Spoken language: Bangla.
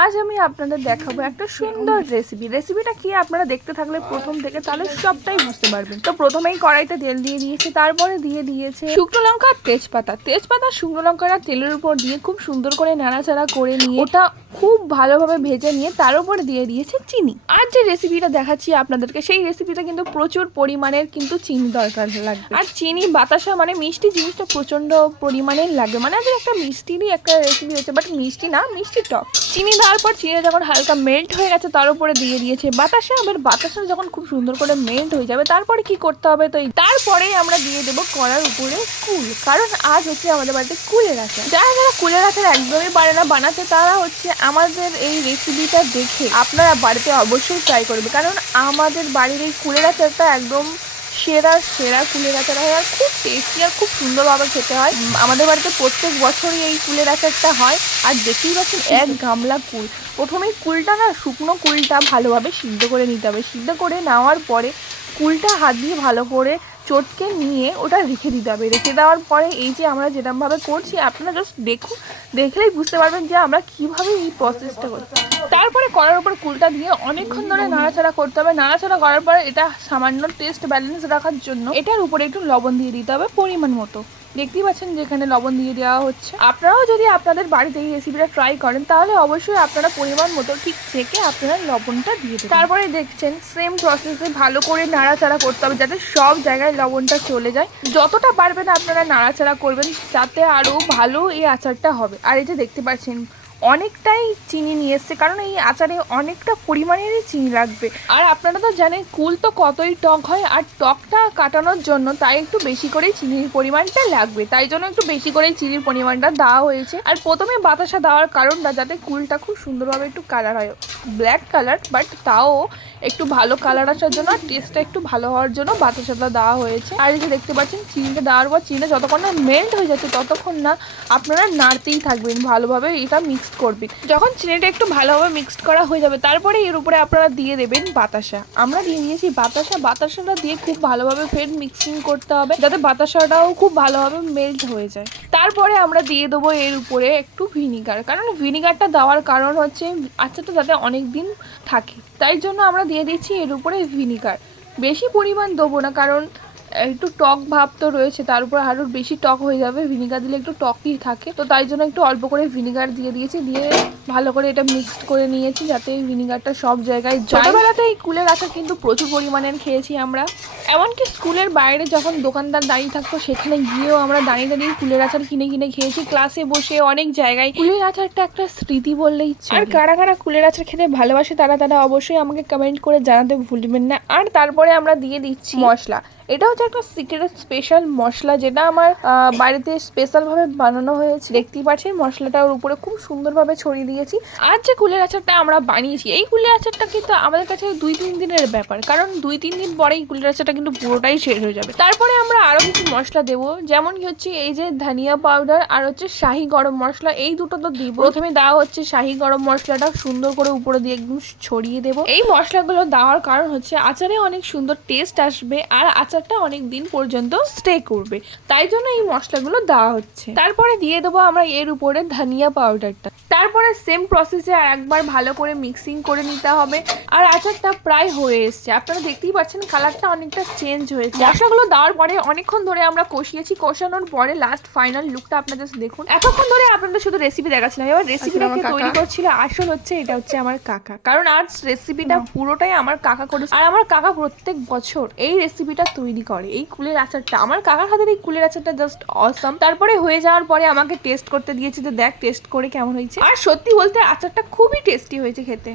আজ আমি আপনাদের দেখাবো একটা সুন্দর রেসিপিটা কি আপনারা দেখতে থাকলে প্রথম থেকে তাহলে সবটাই বুঝতে পারবেন। তো প্রথমেই কড়াইতে তেল দিয়ে দিয়েছে, তারপরে দিয়ে দিয়েছে শুকনো লঙ্কা তেজপাতা শুকনো লঙ্কাটা তেলের উপর দিয়ে খুব সুন্দর করে নাড়াচাড়া করে নিয়ে ওটা খুব ভালোভাবে ভেজে নিয়ে তার উপরে দিয়ে দিয়েছে চিনি। আর যে রেসিপিটা দেখাচ্ছি আপনাদেরকে সেই রেসিপিটা কিন্তু প্রচুর পরিমাণের কিন্তু চিনি দরকার লাগবে। আর চিনি বাতাসা মানে মিষ্টি জিনিসটা প্রচন্ড পরিমাণের লাগবে, মানে আজ একটা মিষ্টিরই একটা রেসিপি হচ্ছে, বাট মিষ্টি না, মিষ্টি টক। চিনি দেওয়ার পর চিনি যখন হালকা মেল্ট হয়ে গেছে তার উপরে দিয়ে দিয়েছে বাতাসা। এবার বাতাসা যখন খুব সুন্দর করে মেল্ট হয়ে যাবে তারপরে কি করতে হবে, তো তারপরে আমরা দিয়ে দেবো কড়ার উপরে কুল, কারণ আজ হচ্ছে আমাদের বাড়িতে কুলের আচার। যারা যারা কুলের আচার একদমই পারে না বানাতে তারা হচ্ছে আমাদের এই রেসিপিটা দেখে আপনারা বাড়িতে অবশ্যই ট্রাই করবে, কারণ আমাদের বাড়ির এই কুলের আচারটা একদম সেরা কুলের আচার হয় আর খুব টেস্টি আর খুব সুন্দরভাবে খেতে হয়। আমাদের বাড়িতে প্রত্যেক বছরই এই কুলের আচারটা হয়। আর দেখতেই পাচ্ছেন এক গামলা কুল। প্রথমেই কুলটা না, শুকনো কুলটা ভালোভাবে সিদ্ধ করে নিতে হবে। সিদ্ধ করে নেওয়ার পরে কুলটা হাত দিয়ে ভালো করে চটকে নিয়ে ওটা রেখে দিতে হবে। রেখে দেওয়ার পরে এই যে আমরা যেরকমভাবে করছি আপনারা জাস্ট দেখলেই বুঝতে পারবেন যে আমরা কিভাবে এই প্রসেসটা করছি। তারপরে কড়ার উপর কুলটা দিয়ে অনেকক্ষণ ধরে নাড়াচাড়া করতে হবে। নাড়াচাড়া করার পরে এটা সামান্য টেস্ট ব্যালেন্স রাখার জন্য এটার উপরে একটু লবণ দিয়ে দিতে হবে পরিমাণ মতো। দেখতেই পাচ্ছেন যেখানে লবণ দিয়ে দেওয়া হচ্ছে। আপনারাও যদি আপনাদের বাড়িতে এই রেসিপিটা ট্রাই করেন তাহলে অবশ্যই আপনারা পরিমাণ মতো ঠিক থেকে আপনারা লবণটা দিয়ে দেবেন। তারপরে দেখছেন সেম প্রসেসে ভালো করে নাড়াচাড়া করতে হবে যাতে সব জায়গায় লবণটা চলে যায়। যতটা পারবেন আপনারা নাড়াচাড়া করবেন যাতে আরও ভালো এই আচারটা হবে। আর এই যে দেখতে পাচ্ছেন অনেকটাই চিনি নিয়ে এসছে, কারণ এই আচারে অনেকটা পরিমাণেরই চিনি লাগবে। আর আপনারা তো জানেন কুল তো কতই টক হয়, আর টকটা কাটানোর জন্য তাই একটু বেশি করেই চিনির পরিমাণটা লাগবে, তাই জন্য একটু বেশি করেই চিনির পরিমাণটা দেওয়া হয়েছে। আর প্রথমে বাতাসা দেওয়ার কারণটা যাতে কুলটা খুব সুন্দরভাবে একটু কালার হয়, ব্ল্যাক কালার, বাট তাও একটু ভালো কালার আসার জন্য টেস্টটা একটু ভালো হওয়ার জন্য বাতাসাটা দেওয়া হয়েছে। আর এই যে দেখতে পাচ্ছেন চিনিটা দেওয়ার পর চিনিটা যতক্ষণ না মেল্ট হয়ে যাচ্ছে ততক্ষণ না আপনারা নাড়তেই থাকবেন, ভালোভাবে এটা মিক্স করবেন। যখন চিনিটা একটু ভালোভাবে মিক্সড করা হয়ে যাবে তারপরে এর উপরে আপনারা দিয়ে দেবেন বাতাসা। আমরা দিয়ে দিয়েছি বাতাসাটা দিয়ে খুব ভালোভাবে ফের মিক্সিং করতে হবে যাতে বাতাসাটাও খুব ভালোভাবে মেল্ট হয়ে যায়। তারপরে আমরা দিয়ে দেবো এর উপরে একটু ভিনিগার, কারণ ভিনিগারটা দেওয়ার কারণ হচ্ছে আচারটা যাতে অনেক দিন থাকে, তাই জন্য আমরা দিয়ে দিচ্ছি এর উপরে ভিনিগার। বেশি পরিমাণ দেবো না, কারণ একটু টক ভাব তো রয়েছে, তার উপর আরও বেশি টক হয়ে যাবে। ভিনিগার দিলে একটু টকই থাকে, তো তাই জন্য একটু অল্প করে ভিনিগার দিয়ে দিয়েছি। দিয়ে ভালো করে এটা মিক্সড করে নিয়েছি যাতে এই ভিনিগারটা সব জায়গায় যায়। ছোটোবেলাতে এই কুলের আচার কিন্তু প্রচুর পরিমাণে খেয়েছি আমরা, এমনকি স্কুলের বাইরে যখন দোকানদার দাঁড়িয়ে থাকতো সেখানে গিয়েও আমরা দাঁড়িয়ে দাঁড়িয়ে কুলের আচার কিনে খেয়েছি। ক্লাসে বসে অনেক জায়গায় কুলের আচারটা একটা স্মৃতি বললেই ইচ্ছে। আর কারা কারা কুলের আচার খেতে ভালোবাসে তারা অবশ্যই আমাকে কমেন্ট করে জানাতে ভুলবেন না। আর তারপরে আমরা দিয়ে দিচ্ছি মশলা। এটা হচ্ছে একটা সিক্রেট স্পেশাল মশলা যেটা আমার বাড়িতে স্পেশালভাবে বানানো হয়েছে। দেখতেই পাচ্ছেন মশলাটার উপরে খুব সুন্দরভাবে ছড়িয়ে দিয়েছি। আর যে কুলের আচারটা আমরা বানিয়েছি এই কুলের আচারটা কিন্তু আমাদের কাছে 2-3 দিনের ব্যাপার, কারণ 2-3 দিন পরেই কুলের আচারটা কিন্তু পুরোটাই শেষ হয়ে যাবে। তারপরে আমরা আরও কিছু মশলা দেবো, যেমন কি হচ্ছে এই যে ধনিয়া পাউডার আর হচ্ছে শাহি গরম মশলা, এই দুটো তো দিব। প্রথমে দেওয়া হচ্ছে শাহি গরম মশলাটা সুন্দর করে উপরে দিয়ে একদম ছড়িয়ে দেবো। এই মশলাগুলো দেওয়ার কারণ হচ্ছে আচারে অনেক সুন্দর টেস্ট আসবে আর আচারটা অনেক দিন পর্যন্ত স্টে করবে, তাই জন্য এই মশলাগুলো দেওয়া হচ্ছে। তারপরে দিয়ে দেবো আমরা এর উপরে ধনিয়া পাউডারটা। তারপরে সেম প্রসেসে আর একবার ভালো করে মিক্সিং করে নিতে হবে। আর আচারটা প্রায় হয়ে এসছে, আপনারা দেখতেই পাচ্ছেন কালারটা অনেকটা চেঞ্জ হয়েছে। মশলাগুলো দেওয়ার পরে অনেকক্ষণ ধরে আমরা কষিয়েছি, কষানোর পরে লাস্ট ফাইনাল লুকটা আপনাদের দেখুন। এতক্ষণ ধরে আপনাদের শুধু রেসিপি দেখাচ্ছিলাম, এবার রেসিপিটাকে তৈরি করছিল আসল হচ্ছে এটা হচ্ছে আমার কাকা, কারণ আজ রেসিপিটা পুরোটাই আমার কাকা করেছে। আর আমার কাকা প্রত্যেক বছর এই রেসিপিটা তৈরি করে, এই কুলের আচারটা। আমার কাকার হাতের এই কুলের আচারটা জাস্ট অসাম। তারপরে হয়ে যাওয়ার পরে আমাকে টেস্ট করতে দিয়েছে, যে দেখ টেস্ট করে কেমন হয়েছে। আর সত্যি বলতে আচারটা খুবই টেস্টি হয়েছে খেতে।